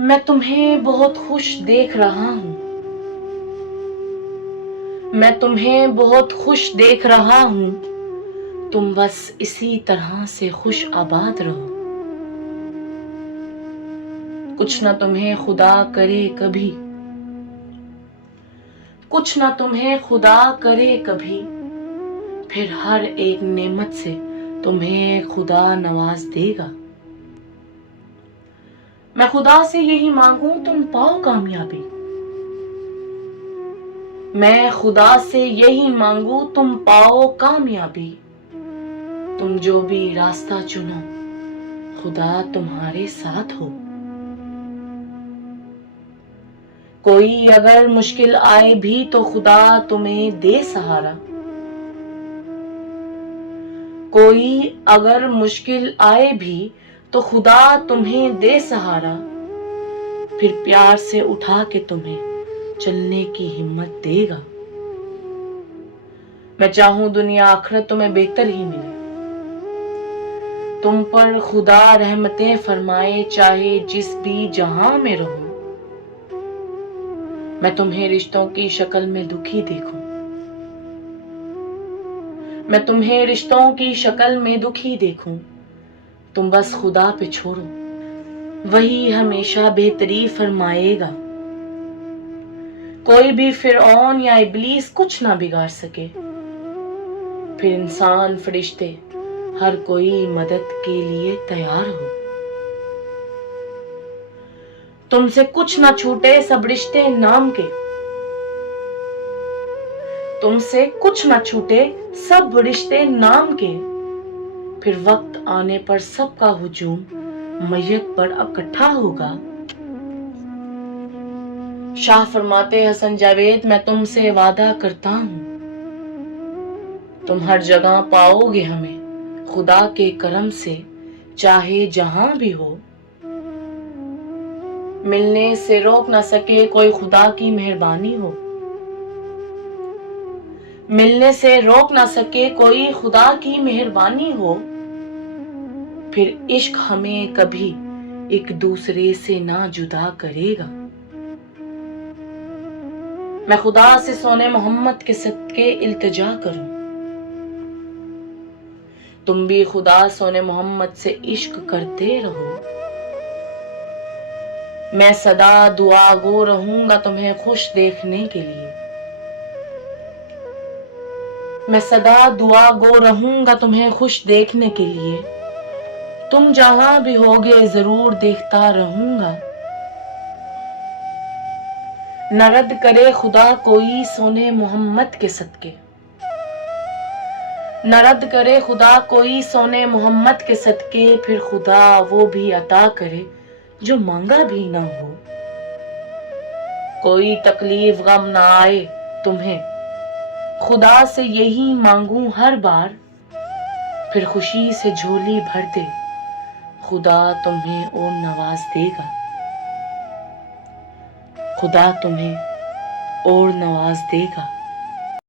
میں تمہیں بہت خوش دیکھ رہا ہوں، میں تمہیں بہت خوش دیکھ رہا ہوں، تم بس اسی طرح سے خوش آباد رہو۔ کچھ نہ تمہیں خدا کرے کبھی، کچھ نہ تمہیں خدا کرے کبھی، پھر ہر ایک نعمت سے تمہیں خدا نواز دے گا۔ میں خدا سے یہی مانگوں تم پاؤ کامیابی، میں خدا سے یہی مانگوں تم پاؤ کامیابی، تم جو بھی راستہ چنو خدا تمہارے ساتھ ہو۔ کوئی اگر مشکل آئے بھی تو خدا تمہیں دے سہارا، کوئی اگر مشکل آئے بھی تو خدا تمہیں دے سہارا، پھر پیار سے اٹھا کے تمہیں چلنے کی ہمت دے گا۔ میں چاہوں دنیا آخرت تمہیں بہتر ہی ملے، تم پر خدا رحمتیں فرمائے چاہے جس بھی جہاں میں رہو۔ میں تمہیں رشتوں کی شکل میں دکھی دیکھوں، میں تمہیں رشتوں کی شکل میں دکھی دیکھوں، تم بس خدا پہ چھوڑو، وہی ہمیشہ بہتری فرمائے گا۔ کوئی بھی فرعون یا ابلیس کچھ نہ بگاڑ سکے، پھر انسان فرشتے ہر کوئی مدد کے لیے تیار ہو۔ تم سے کچھ نہ چھوٹے سب رشتے نام کے، تم سے کچھ نہ چھوٹے سب رشتے نام کے، پھر وقت آنے پر سب کا ہجوم میت پر اکٹھا ہوگا۔ شاہ فرماتے حسن جاوید میں تم سے وعدہ کرتا ہوں، تم ہر جگہ پاؤ گے ہمیں خدا کے کرم سے، چاہے جہاں بھی ہو۔ ملنے سے روک نہ سکے کوئی خدا کی مہربانی ہو، ملنے سے روک نہ سکے کوئی خدا کی مہربانی ہو، پھر عشق ہمیں کبھی ایک دوسرے سے نہ جدا کرے گا۔ میں خدا سے سونے محمد کے صدقے التجا کروں، تم بھی خدا سونے محمد سے عشق کرتے رہو۔ میں سدا دعا گو رہوں گا تمہیں خوش دیکھنے کے لیے، میں سدا دعا گو رہوں گا تمہیں خوش دیکھنے کے لیے، تم جہاں بھی ہوگے ضرور دیکھتا رہوں گا۔ نہ رد کرے خدا کوئی سونے محمد کے صدقے، نہ رد کرے خدا کوئی سونے محمد کے صدقے، پھر خدا وہ بھی عطا کرے جو مانگا بھی نہ ہو۔ کوئی تکلیف غم نہ آئے تمہیں، خدا سے یہی مانگوں ہر بار، پھر خوشی سے جھولی بھر دے خدا تمہیں اور نواز دے گا، خدا تمہیں اور نواز دے گا۔